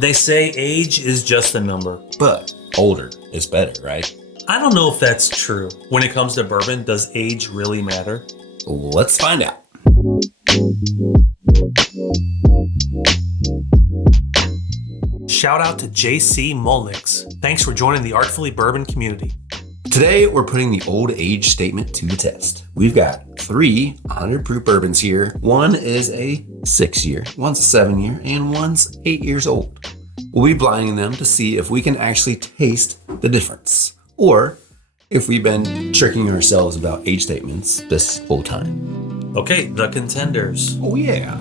They say age is just a number. But older is better, right? I don't know if that's true. When it comes to bourbon, does age really matter? Let's find out. Shout out to JC Molnix. Thanks for joining the Artfully Bourbon community. Today, we're putting the old age statement to the test. We've got 3 100 proof bourbons here. One is a 6-year, one's a 7-year, and one's 8 years old. We'll be blinding them to see if we can actually taste the difference, or if we've been tricking ourselves about age statements this whole time. Okay, the Contenders. Oh yeah.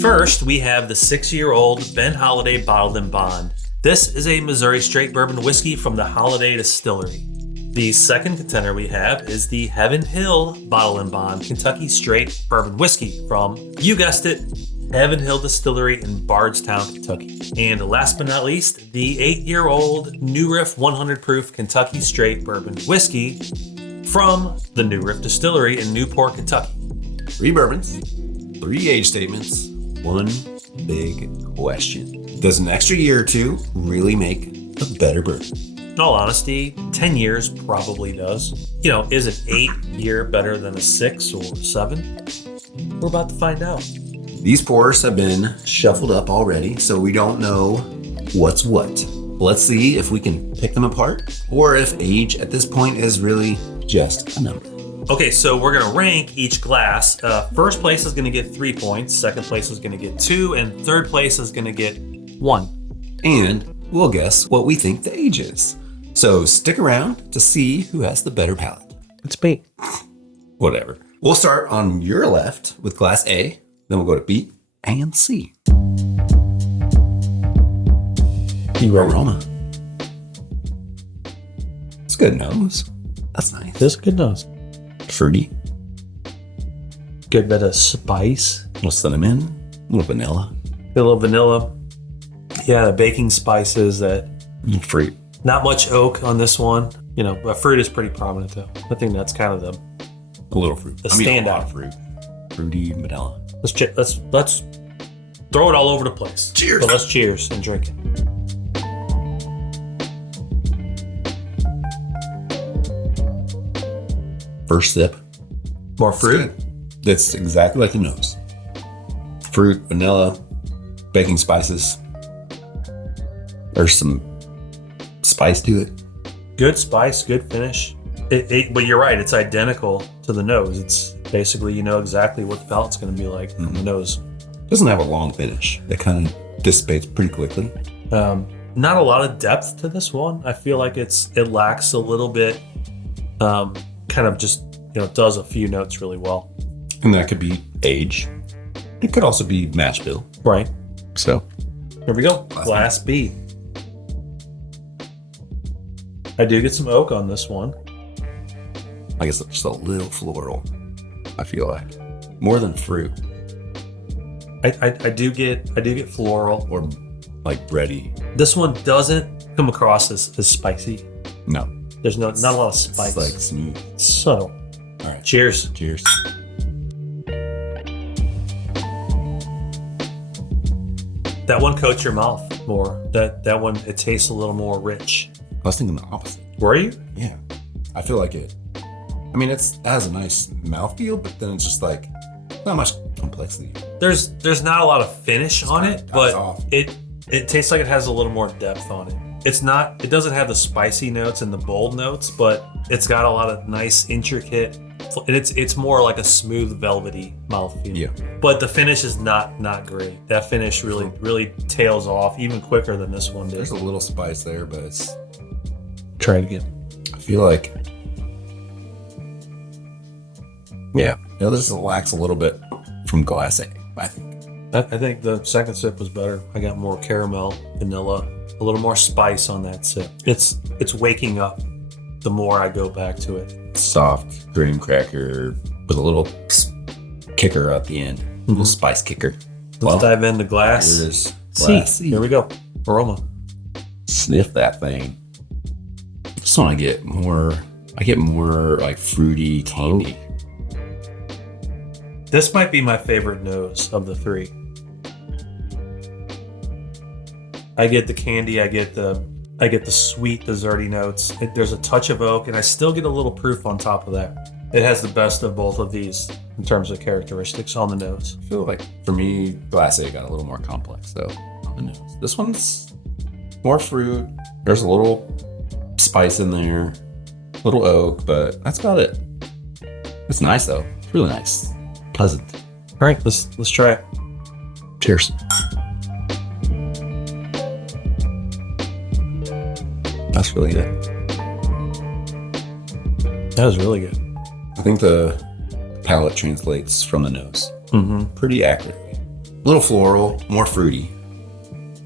First, we have the 6-year-old Ben Holladay Bottled in Bond. This is a Missouri straight bourbon whiskey from the Holladay Distillery. The second contender we have is the Heaven Hill Bottled in Bond Kentucky straight bourbon whiskey from, you guessed it, Heaven Hill Distillery in Bardstown, Kentucky. And last but not least, the 8-year-old New Riff 100 proof Kentucky straight bourbon whiskey from the New Riff Distillery in Newport, Kentucky. 3 bourbons, 3 age statements, 1 big question. Does an extra year or 2 really make a better bourbon? In all honesty, 10 years probably does. You know, is an 8-year better than a 6 or 7? We're about to find out. These pours have been shuffled up already, so we don't know what's what. Let's see if we can pick them apart, or if age at this point is really just a number. Okay, so we're gonna rank each glass. First place is gonna get 3 points, second place is gonna get 2, and third place is gonna get 1. And we'll guess what we think the age is. So stick around to see who has the better palate. It's me. Whatever. We'll start on your left with glass A, then we'll go to B and C. Aroma. It's a good nose. That's nice. This is good nose. Fruity. Good bit of spice. A little cinnamon. A little vanilla. A little vanilla. Yeah, the baking spices that. Fruit. Not much oak on this one. You know, but fruit is pretty prominent though. I think that's kind of a little fruit. The standout. A lot of fruit. Fruity vanilla. Let's throw it all over the place. Cheers. So let's cheers and drink it. First sip. More fruit. That's exactly like your nose. Fruit, vanilla, baking spices. There's some spice to it. Good spice, good finish. But you're right, it's identical to the nose. It's basically, you know exactly what the palate's going to be like on the nose. Doesn't have a long finish. It kind of dissipates pretty quickly. Not a lot of depth to this one. I feel like it lacks a little bit. Kind of just, you know, does a few notes really well. And that could be age. It could also be mash bill. Right. So here we go. Glass B. I do get some oak on this one. I guess it's just a little floral, I feel like. More than fruit. I do get floral. Or like bready. This one doesn't come across as spicy. No. There's not a lot of spice. It's like smooth. Subtle. All right. Cheers. Cheers. That one coats your mouth more. That one, it tastes a little more rich. I was thinking the opposite. Were you? Yeah. I feel like it. I mean, it has a nice mouthfeel, but then it's just like not much complexity. There's not a lot of finish on it, but off. it tastes like it has a little more depth on it. It doesn't have the spicy notes and the bold notes, but it's got a lot of nice intricate, and it's more like a smooth velvety mouthfeel. Yeah. But the finish is not great. That finish really tails off even quicker than this one did. There's a little spice there, but it's. Try it again. I feel like. Yeah. This lacks a little bit from glass A, I think. I think the second sip was better. I got more caramel, vanilla, a little more spice on that sip. It's waking up the more I go back to it. Soft graham cracker with a little kicker at the end. A little spice kicker. Let's dive into glass. Here it is. Glass C. Here we go. Aroma. Sniff that thing. This one I get more like fruity candy. This might be my favorite nose of the three. I get the candy. I get the sweet, desserty notes. There's a touch of oak, and I still get a little proof on top of that. It has the best of both of these in terms of characteristics on the nose. I feel like for me, Glass A got a little more complex though on the nose. This one's more fruit. There's a little spice in there, a little oak, but that's about it. It's nice though. It's really nice, pleasant. All right, let's try it. Cheers. That's really good. That was really good. I think the palate translates from the nose pretty accurately. A little floral, more fruity,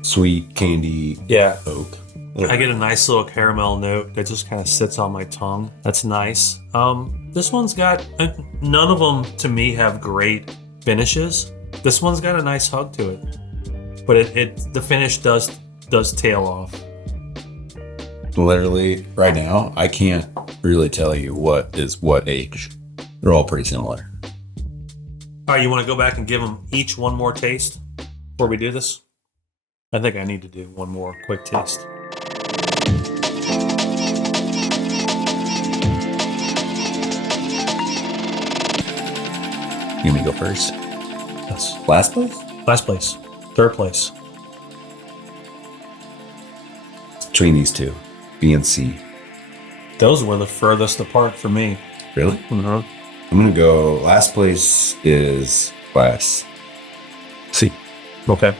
sweet, candy, oak. I get a nice little caramel note that just kind of sits on my tongue. That's nice. This one's got, none of them to me have great finishes. This one's got a nice hug to it, but the finish does tail off. Literally, right now, I can't really tell you what is what age. They're all pretty similar. All right, you want to go back and give them each one more taste before we do this? I think I need to do one more quick taste. You want me to go first? Yes. Last place? Last place. Third place. Between these two, B and C. Those were the furthest apart for me. Really? Mm-hmm. I'm going to go, last place is Glass C. Okay.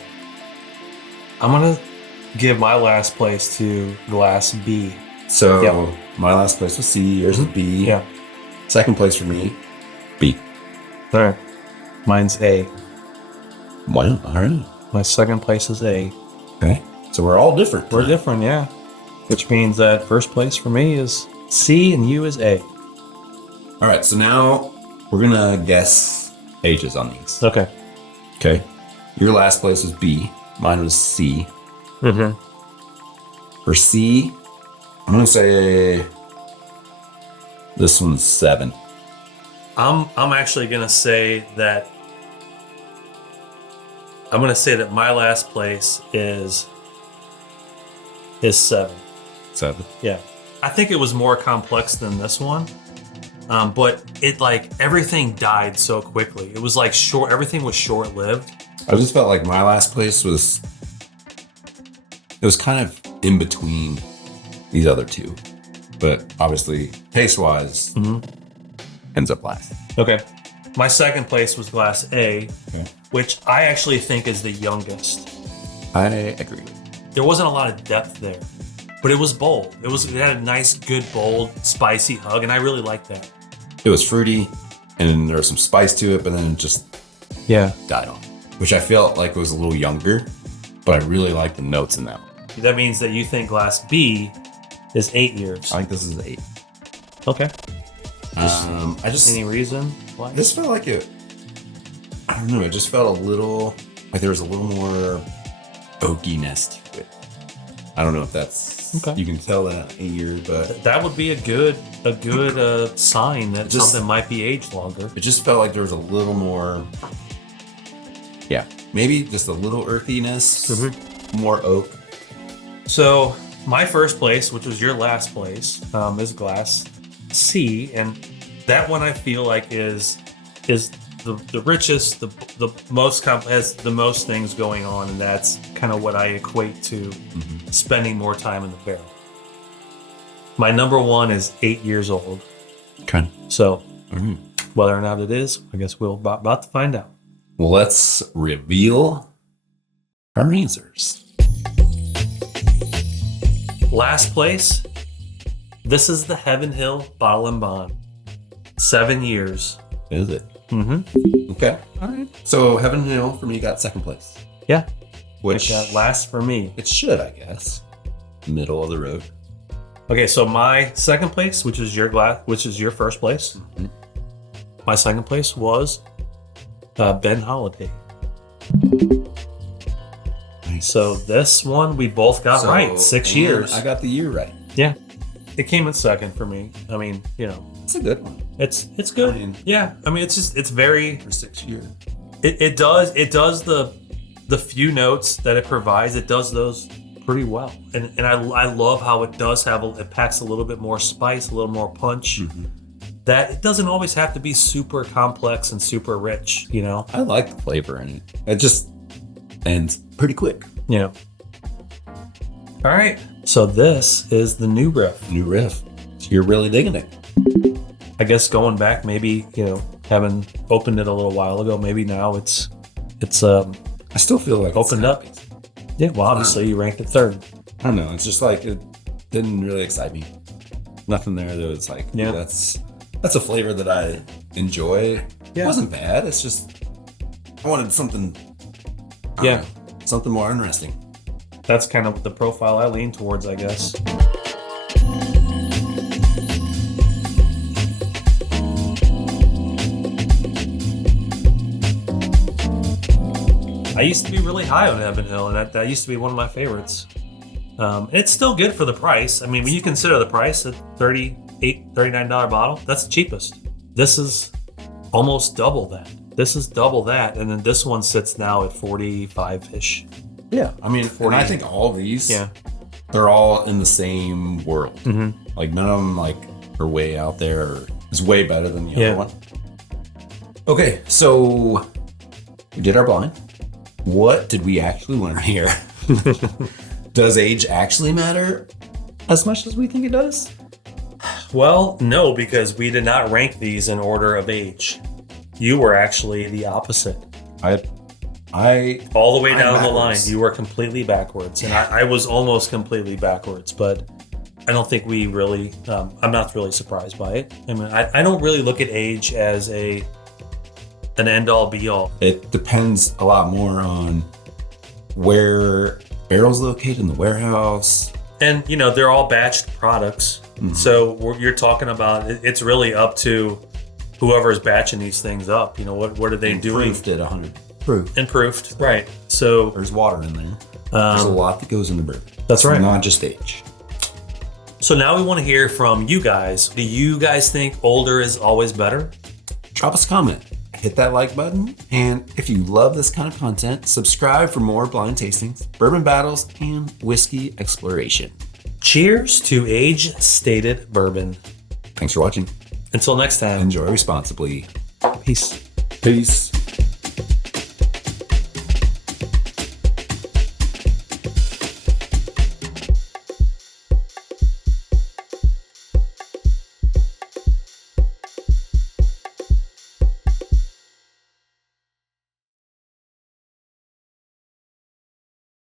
I'm going to give my last place to Glass B. So my last place was C, yours is B. Yeah. Second place for me, B. All right. Mine's A. Wow, all right. My second place is A. Okay. So we're all different. We're different, yeah. Which means that first place for me is C and you is A. All right, so now we're going to guess ages on these. Okay. Okay. Your last place was B. Mine was C. Mm-hmm. For C, I'm going to say this one's 7. I'm actually going to say that my last place is 7. 7. Yeah. I think it was more complex than this one. But it everything died so quickly. It was everything was short lived. I just felt like my last place was kind of in between these other two. But obviously, taste wise, ends up last. Okay. My second place was Glass A, Okay. which I actually think is the youngest. I agree. There wasn't a lot of depth there, but it was bold. It had a nice, good, bold, spicy hug, and I really liked that. It was fruity, and there was some spice to it, but then it just died off. Which I felt like was a little younger, but I really like the notes in that one. That means that you think Glass B is 8 years. I think this is 8. Okay. Any reason why? I just felt like it. I don't know. It just felt a little like there was a little more oakiness to it. I don't know if that's you can tell that 8 years, but that would be a good sign that something might be aged longer. It just felt like there was a little more. Yeah, maybe just a little earthiness, more oak. So my first place, which was your last place, is Glass C, and that one I feel like is the richest, the most has the most things going on, and that's kind of what I equate to spending more time in the barrel. My number one is 8 years old. Okay. So whether or not it is, I guess we'll about to find out. Well, let's reveal our answers. Last place, this is the Heaven Hill Bottle and Bond. 7 years. Is it? Mm-hmm. Okay. All right. So Heaven Hill for me got second place. Yeah. Which got last for me. It should, I guess. Middle of the road. Okay, so my second place, which is your first place. My second place was Ben Holladay. Nice. So this one we both got right. 6 years. I got the year right. Yeah. It came in second for me. I mean, it's a good one. It's good. I mean, it's very for 6 years. It does the the few notes that it provides, it does those pretty well. And I love how it does it packs a little bit more spice, a little more punch. That it doesn't always have to be super complex and super rich, you know? I like the flavor in it. It just ends pretty quick. Yeah. All right. So this is the new Riff. New Riff. So you're really digging it. I guess going back, maybe, having opened it a little while ago, maybe now it's I still feel like opened up. Yeah, well, obviously you ranked it third. I don't know. It's just like it didn't really excite me. Nothing there that was like, yeah, that's a flavor that I enjoy. Yeah. It wasn't bad. It's just I wanted something. Yeah, something more interesting. That's kind of the profile I lean towards, I guess. I used to be really high on Heaven Hill, and that used to be one of my favorites. It's still good for the price. I mean, when you consider the price at $39 bottle, that's the cheapest. This is almost double that. This is double that, and then this one sits now at 45-ish. Yeah, I mean, and I think all of these, they're all in the same world. Like none of them are way out there or is way better than the other one. Okay, so we did our blind. What did we actually learn here? Does age actually matter as much as we think it does? Well, no, because we did not rank these in order of age. You were actually the opposite. I all the way down backwards. The line, you were completely backwards, and I was almost completely backwards. But I don't think we really. I'm not really surprised by it. I mean, I don't really look at age as an end all be all. It depends a lot more on where barrel's located in the warehouse, and they're all batched products. So you're talking about it's really up to whoever's batching these things up. What are they doing? Proofed at 100 proof and proofed, right? So there's water in there. There's a lot that goes into bourbon. That's right. Not just age. So now we want to hear from you guys. Do you guys think older is always better? Drop us a comment. Hit that like button. And if you love this kind of content, subscribe for more blind tastings, bourbon battles, and whiskey exploration. Cheers to age-stated bourbon. Thanks for watching. Until next time. Enjoy responsibly. Peace. Peace.